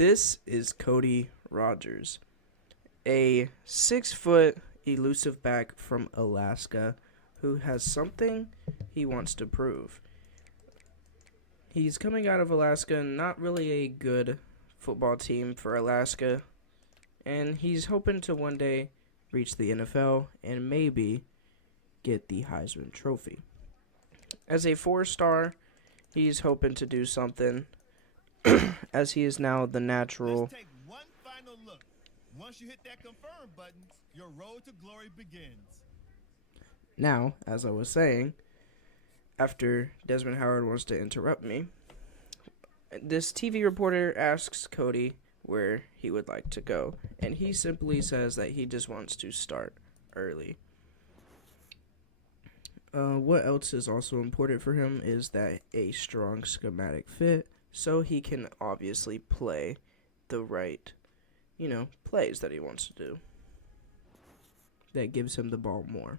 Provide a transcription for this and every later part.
This is Cody Rogers, a 6-foot elusive back from Alaska who has something he wants to prove. He's coming out of Alaska, not really a good football team for Alaska, and he's hoping to one day reach the NFL and maybe get the Heisman Trophy. As a 4-star, he's hoping to do something as he is now the natural. Let's take one final look. Once you hit that confirm button, your road to glory begins. Now, as I was saying, after Desmond Howard wants to interrupt me, this TV reporter asks Cody where he would like to go, and he simply says that he just wants to start early. What else is also important for him is that a strong schematic fit, so he can obviously play the right, plays that he wants to do. That gives him the ball more.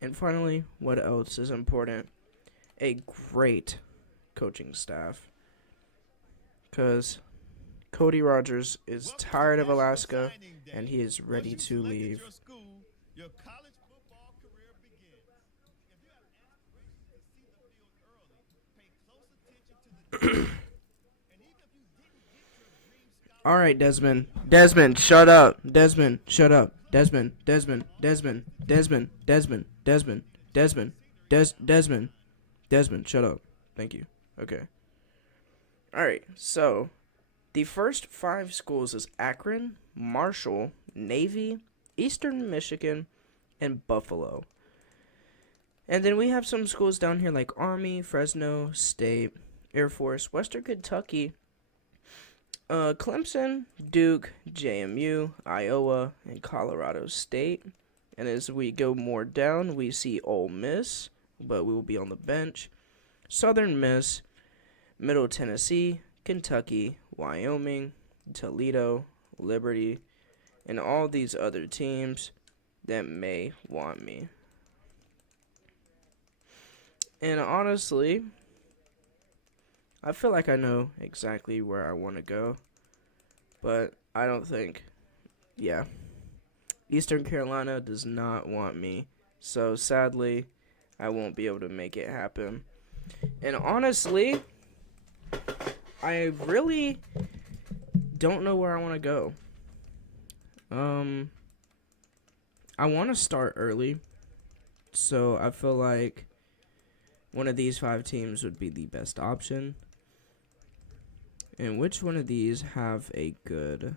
And finally, what else is important? A great coaching staff. Because Cody Rogers is tired of Alaska, and he is ready to leave. Your college football career begins. If you have aspirations to see the field early, pay close attention to the and even if you didn't get your dream scholarship. All right, Desmond. Desmond, shut up. Desmond, shut up. Desmond, Desmond, Desmond, Desmond, Desmond, Desmond, Desmond, Desmond, Desmond, shut up. Thank you. Okay. All right, so the first 5 schools is Akron, Marshall, Navy, Eastern Michigan, and Buffalo. And then we have some schools down here like Army, Fresno State, Air Force, Western Kentucky, Clemson, Duke, JMU, Iowa, and Colorado State. And as we go more down, we see Ole Miss, but we will be on the bench, Southern Miss, Middle Tennessee, Kentucky, Wyoming, Toledo, Liberty, and all these other teams that may want me. And honestly, I feel like I know exactly where I want to go, but I don't think, Eastern Carolina does not want me, so sadly, I won't be able to make it happen. And honestly, I really don't know where I want to go. I want to start early, so I feel like one of these 5 teams would be the best option. And which one of these have a good...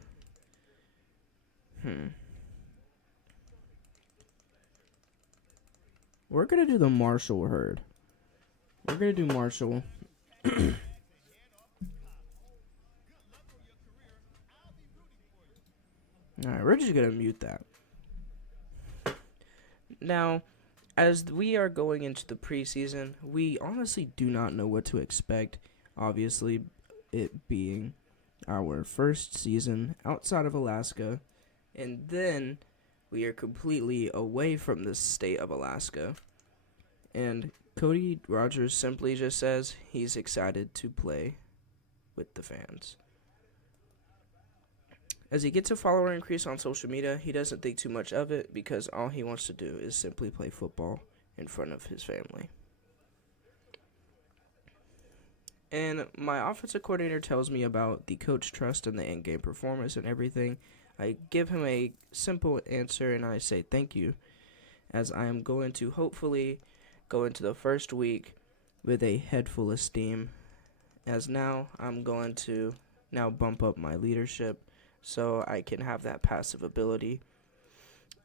We're going to do the Marshall herd. We're going to do Marshall. Alright, we're just going to mute that. Now, as we are going into the preseason, we honestly do not know what to expect. Obviously, it being our first season outside of Alaska. And then we are completely away from the state of Alaska. And Cody Rogers simply just says he's excited to play with the fans. As he gets a follower increase on social media, he doesn't think too much of it because all he wants to do is simply play football in front of his family. And my offensive coordinator tells me about the coach trust and the in-game performance and everything. I give him a simple answer and I say thank you, as I am going to hopefully go into the first week with a head full of steam, as now I'm going to now bump up my leadership so I can have that passive ability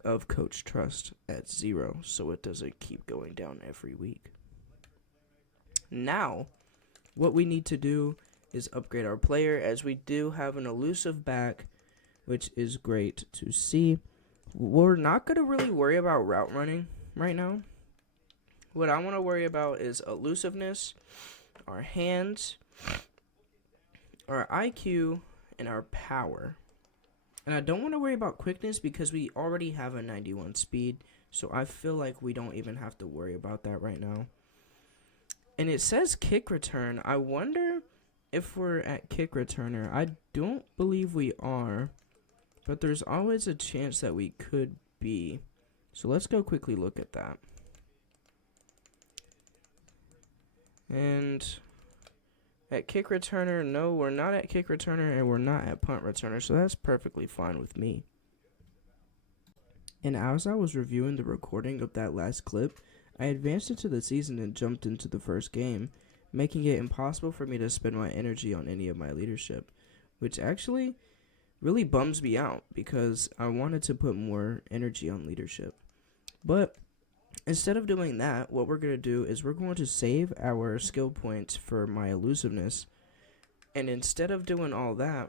of coach trust at 0 so it doesn't keep going down every week. Now, what we need to do is upgrade our player, as we do have an elusive back, which is great to see. We're not going to really worry about route running right now. What I want to worry about is elusiveness, our hands, our IQ, and our power. And I don't want to worry about quickness because we already have a 91 speed, so I feel like we don't even have to worry about that right now. And it says kick return. I wonder if we're at kick returner. I don't believe we are, but there's always a chance that we could be. So let's go quickly look at that. And at kick returner, no, we're not at kick returner, and we're not at punt returner, so that's perfectly fine with me. And as I was reviewing the recording of that last clip, I advanced into the season and jumped into the first game, making it impossible for me to spend my energy on any of my leadership, which actually really bums me out because I wanted to put more energy on leadership. But instead of doing that, what we're going to do is we're going to save our skill points for my elusiveness. And instead of doing all that,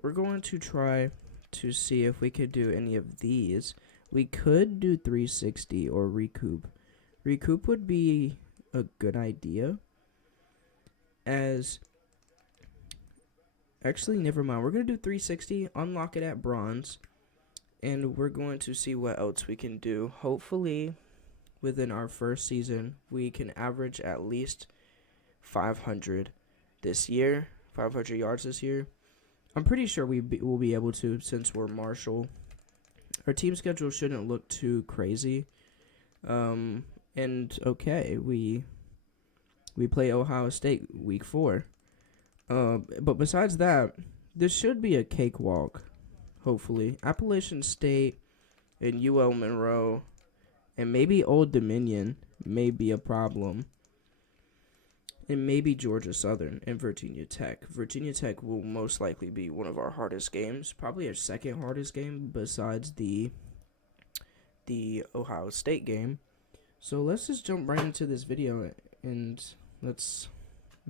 we're going to try to see if we could do any of these. We could do 360 or recoup. Recoup would be a good idea. Actually, never mind. We're going to do 360, unlock it at bronze, and we're going to see what else we can do. Hopefully, within our first season, we can average at least 500 this year, 500 yards this year. I'm pretty sure we'll be able to since we're Marshall. Our team schedule shouldn't look too crazy. And okay, we play Ohio State week 4. But besides that, this should be a cakewalk, hopefully. Appalachian State and UL Monroe and maybe Old Dominion may be a problem. And maybe Georgia Southern and Virginia Tech. Virginia Tech will most likely be one of our hardest games, probably our second hardest game besides the Ohio State game. So let's just jump right into this video and let's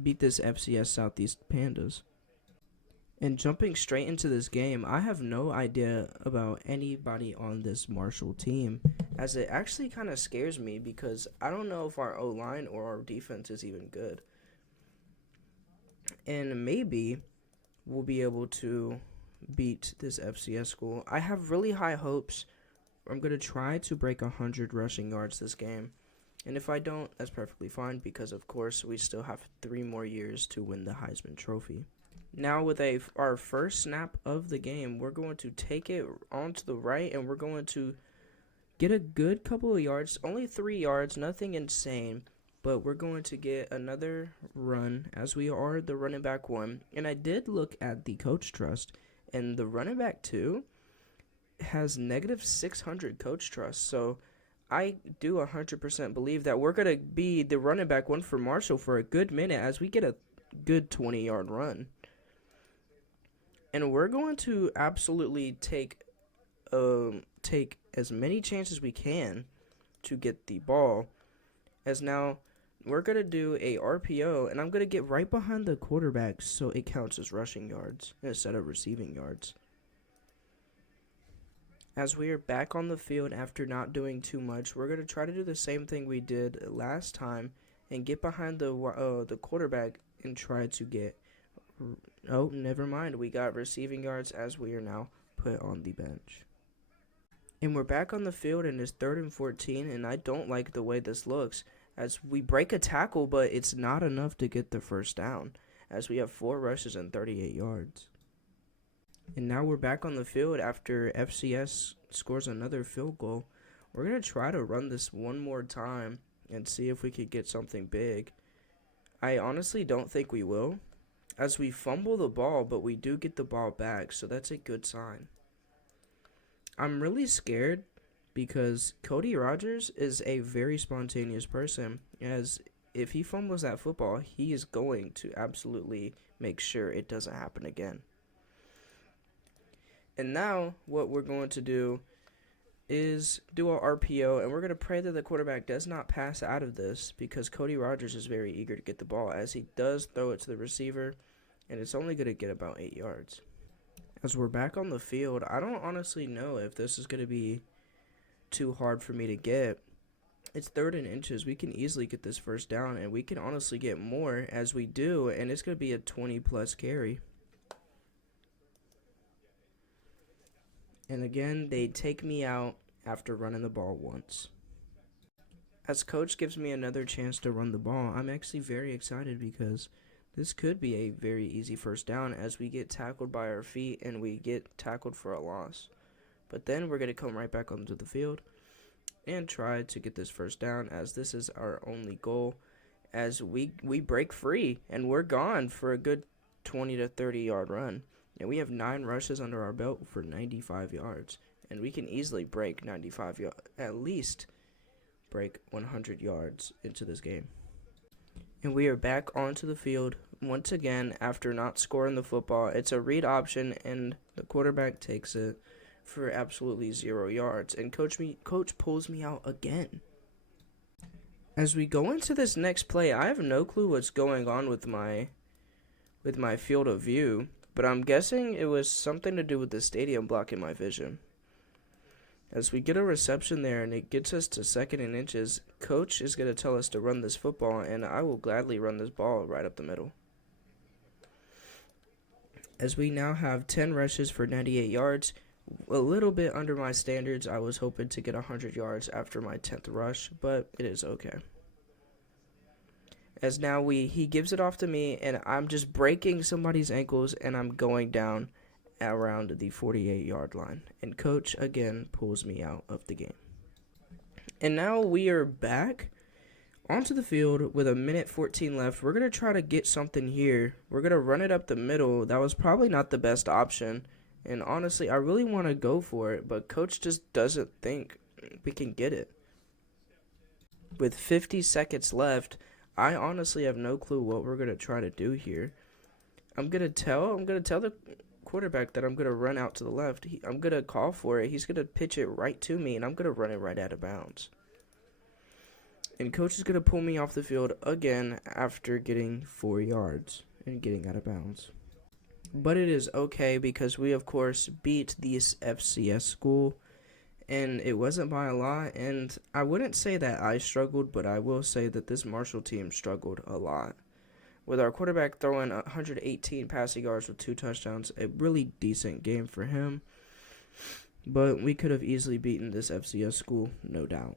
beat this FCS Southeast Pandas. And jumping straight into this game, I have no idea about anybody on this Marshall team, as it actually kind of scares me because I don't know if our O-line or our defense is even good. And maybe we'll be able to beat this FCS school. I have really high hopes. I'm going to try to break 100 rushing yards this game. And if I don't, that's perfectly fine because, of course, we still have 3 more years to win the Heisman Trophy. Now, with our first snap of the game, we're going to take it onto the right, and we're going to get a good couple of yards. Only 3 yards, nothing insane. But we're going to get another run, as we are the running back 1. And I did look at the coach trust, and the running back 2 has negative 600 coach trust. So I do 100% believe that we're going to be the running back 1 for Marshall for a good minute as we get a good 20-yard run. And we're going to absolutely take as many chances we can to get the ball. As now, we're going to do a RPO, and I'm going to get right behind the quarterback so it counts as rushing yards instead of receiving yards. As we are back on the field after not doing too much, we're going to try to do the same thing we did last time and get behind the quarterback and try to get... Oh, never mind. We got receiving yards as we are now put on the bench. And we're back on the field, and it's 3rd and 14, and I don't like the way this looks. As we break a tackle, but it's not enough to get the first down, as we have 4 rushes and 38 yards. And now we're back on the field after FCS scores another field goal. We're going to try to run this one more time and see if we could get something big. I honestly don't think we will, as we fumble the ball, but we do get the ball back, so that's a good sign. I'm really scared because Cody Rogers is a very spontaneous person, as if he fumbles that football, he is going to absolutely make sure it doesn't happen again. And now what we're going to do is do our RPO, and we're going to pray that the quarterback does not pass out of this because Cody Rogers is very eager to get the ball, as he does throw it to the receiver, and it's only going to get about 8 yards. As we're back on the field, I don't honestly know if this is going to be too hard for me to get. It's 3rd and inches. We can easily get this first down, and we can honestly get more as we do, and it's going to be a 20-plus carry. And again, they take me out after running the ball once. As coach gives me another chance to run the ball, I'm actually very excited because This could be a very easy first down as we get tackled by our feet and we get tackled for a loss. But then we're going to come right back onto the field and try to get this first down, as this is our only goal, as we break free and we're gone for a good 20 to 30 yard run. And we have 9 rushes under our belt for 95 yards. And we can easily break 95 yards, at least break 100 yards into this game. And we are back onto the field once again after not scoring the football. It's a read option, and the quarterback takes it for absolutely 0 yards. And coach pulls me out again. As we go into this next play, I have no clue what's going on with my field of view, but I'm guessing it was something to do with the stadium blocking my vision. As we get a reception there and it gets us to 2nd and inches, coach is going to tell us to run this football, and I will gladly run this ball right up the middle. As we now have 10 rushes for 98 yards, a little bit under my standards. I was hoping to get 100 yards after my 10th rush, but it is okay. As now he gives it off to me, and I'm just breaking somebody's ankles, and I'm going down around the 48-yard line. And coach again pulls me out of the game. And now we are back onto the field with 1:14 left. We're going to try to get something here. We're going to run it up the middle. That was probably not the best option. And honestly, I really want to go for it, but coach just doesn't think we can get it. With 50 seconds left, I honestly have no clue what we're going to try to do here. I'm going to tell the quarterback that I'm going to run out to the left. I'm going to call for it. He's going to pitch it right to me, and I'm going to run it right out of bounds. And coach is going to pull me off the field again after getting 4 yards and getting out of bounds. But it is okay because we, of course, beat this FCS school, and it wasn't by a lot. And I wouldn't say that I struggled, but I will say that this Marshall team struggled a lot. With our quarterback throwing 118 passing yards with 2 touchdowns, a really decent game for him. But we could have easily beaten this FCS school, no doubt.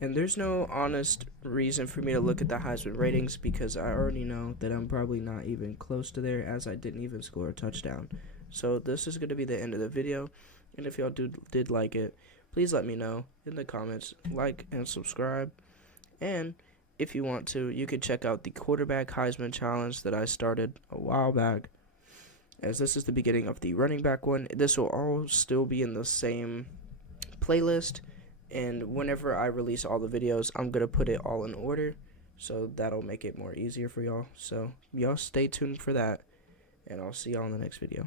And there's no honest reason for me to look at the Heisman ratings because I already know that I'm probably not even close to there, as I didn't even score a touchdown. So this is going to be the end of the video. And if y'all did like it, please let me know in the comments. Like and subscribe. And if you want to, you can check out the quarterback Heisman challenge that I started a while back, as this is the beginning of the running back one. This will all still be in the same playlist. And whenever I release all the videos, I'm going to put it all in order. So that'll make it more easier for y'all. So y'all stay tuned for that. And I'll see y'all in the next video.